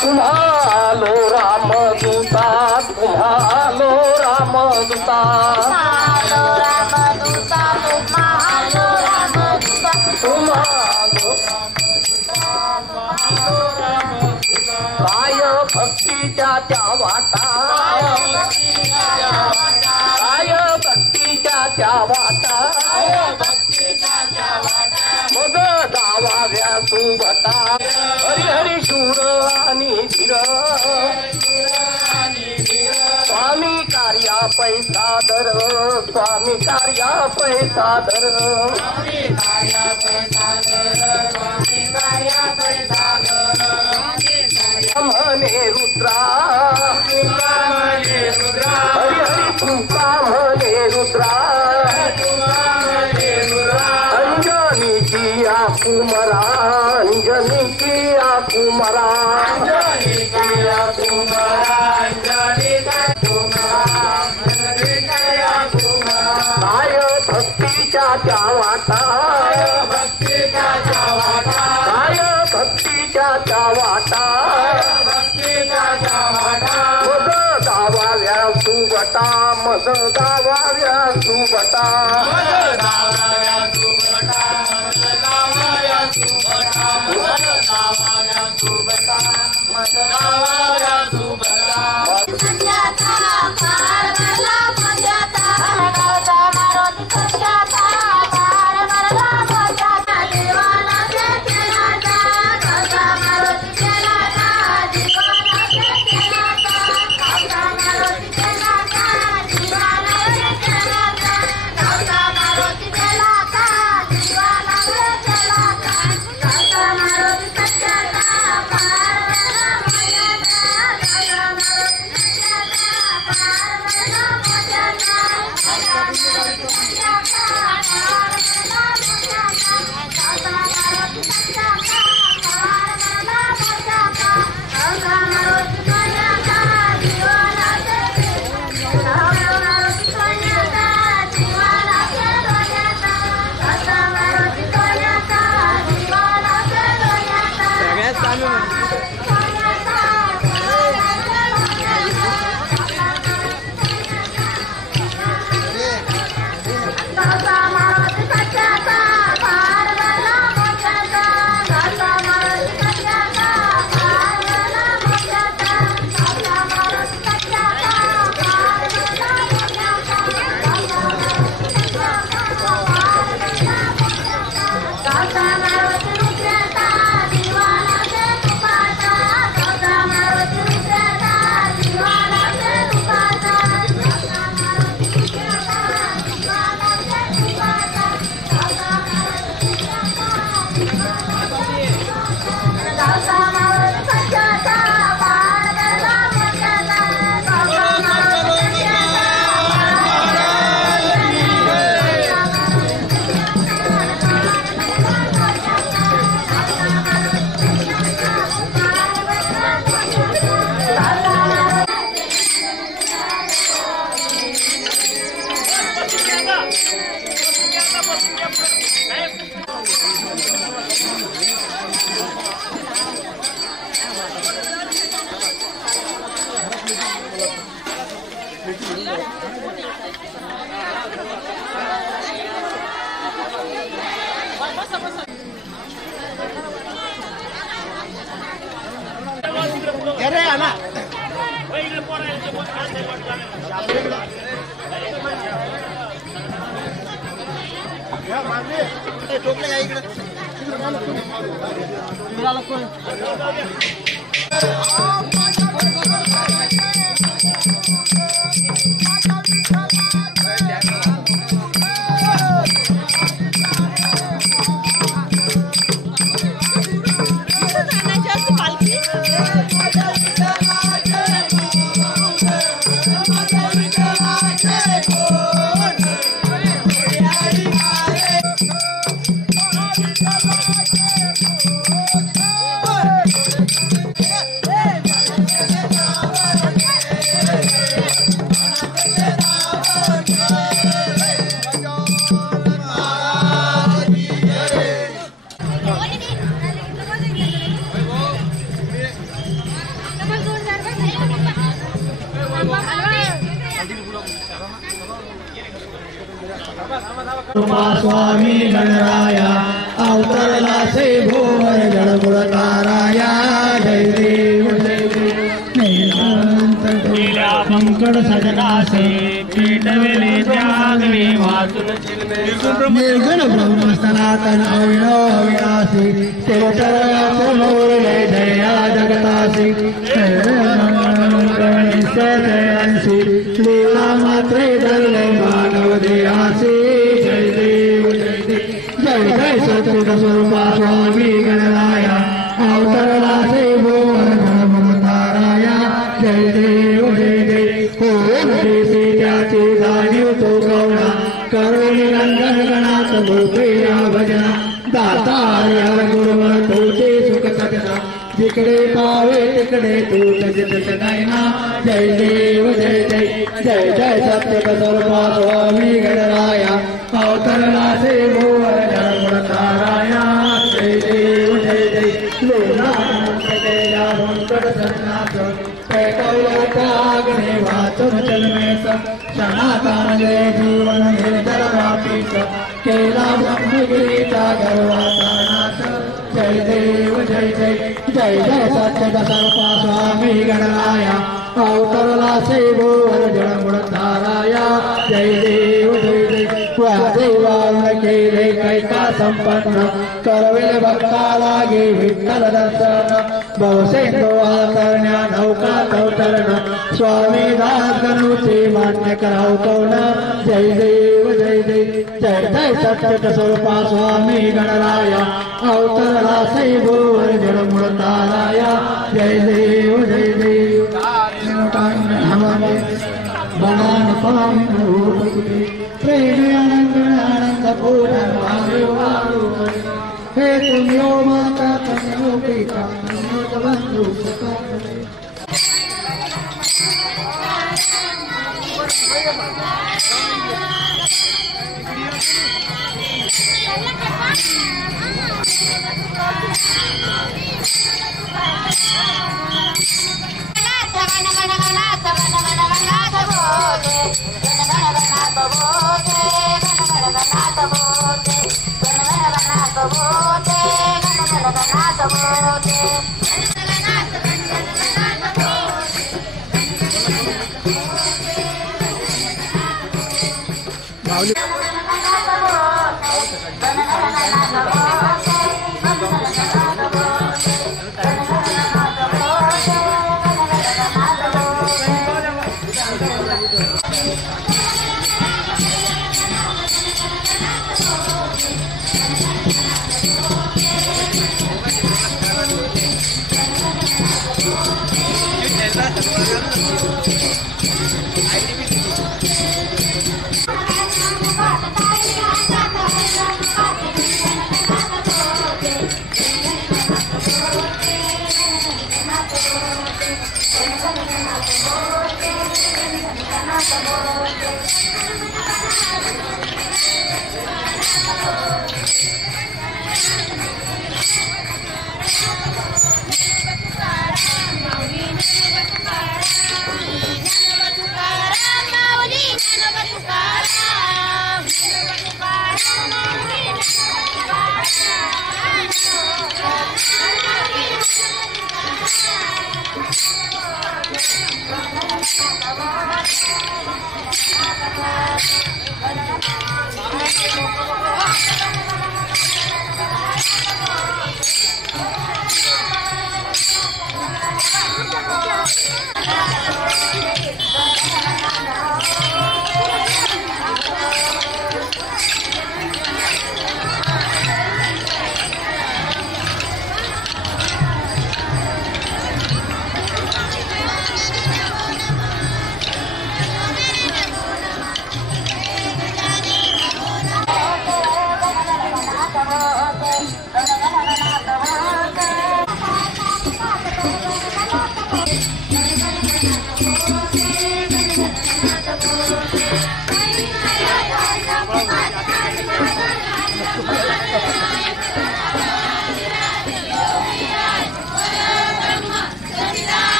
तुम्हालो रामदूता तुम्हालो रामदूता तुम्हालो काय भक्तीच्या त्या वाटा काय भक्तीच्या त्या वाटा मग दावाव्या सुभटा हरिहरी शूर आणि धीर स्वामी कार्या पैसा दर स्वामी कार्या पैसा दर म्हणे रुद्रा हरिहरी तुका म्हणे रुद्रा अंजनीची कुमरा अंजनीची कुमरा काय भक्तीच्या त्या वाटा काय भक्तीच्या त्या वाटा मग दावाव्या सुबटा मग दावाव्या सुबटा स्वामी गणराया अवतरला से भोवर जडगुळ ताराया जय देव जय देव पंकड सजनासे पेटवेले त्यागवे वाचून निर्गुण ब्रह्म सनातन अविनो अविनाशी तिरुचरले जया जगतासी जयांसी लीला मात्रे दरले मानव देहासी जय देव जय देव जय जय सत्य स्वरूपा स्वामी गणराया अवतरला से भोर गणगुण ताराया जय देव जय देव ओम देसी त्याची जाणीव तो गौणा करुणी रंगन गणात भूतेया भजना दाता यार गुरुवर तुझे सुख सजना जिकडे पावे तिकडे तू तजत नैना जय देव जय जय जय जय सत्य स्वरूपा स्वामी गणराया अवतरला से भोर गणगुण ताराया जय देव जय जय लोला मंकट सन्नाथ पैकौलोकाग्ने वाचन जन्मेश सनातनले जीवन निर्जर वापीच केला ब्रह्मगिरीचा गर्वाचा नाश जय देव जय जय जय जय सत्य स्वरूपा स्वामी गणराया अवतरला से भोर जडगुण ताराया जय देव जय जय देवान केले कैका संपन्न करविले भक्ता लागे विठ्ठल दर्शन बहुसेंदो करण्या नौका अवतरण स्वामी दासगणुचे मान्य करावतो न जय देव जय जय जय जय सत्य स्वरूपा स्वामी गणराया अवतरला से भोर जडगुण ताराया जय देव जय देव बनान पाम प्रेम आनंद पूर्ण हे तुम माता तुम पिता तुम बंधु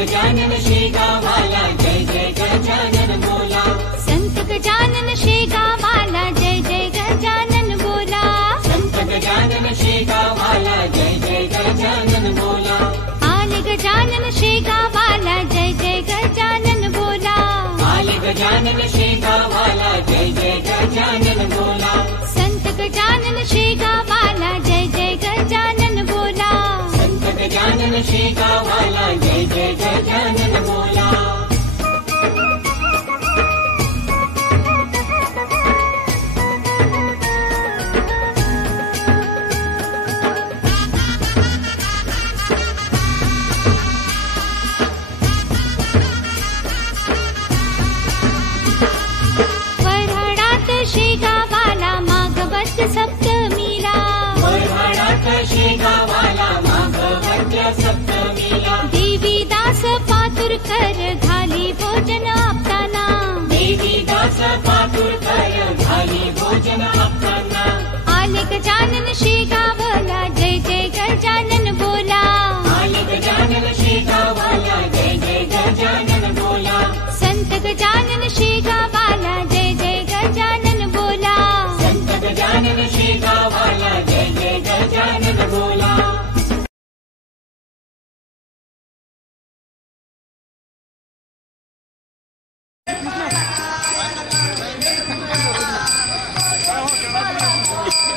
गजानन शेगा वाला जय जय गजानन बोला। संत गजानन शेगा वाला जय जय गजानन बोला। संत गजानन शेगा वाला जय जय गजानन बोला। आल गजानन शेगा वाला जय जय गजानन बोला। आल गजानन शेगा वाला जय जय गजानन बोला। संत गजानन शेगा वाला जय जय गजानन बोला। संत गजानन शेगा वाला जय जय गजानन बोला। वऱ्हाडात शेगा वाला माघवत सप्तमीला। वऱ्हाडात शेगा वाला माघवत सप्तमीला। देवी दास पातुरकर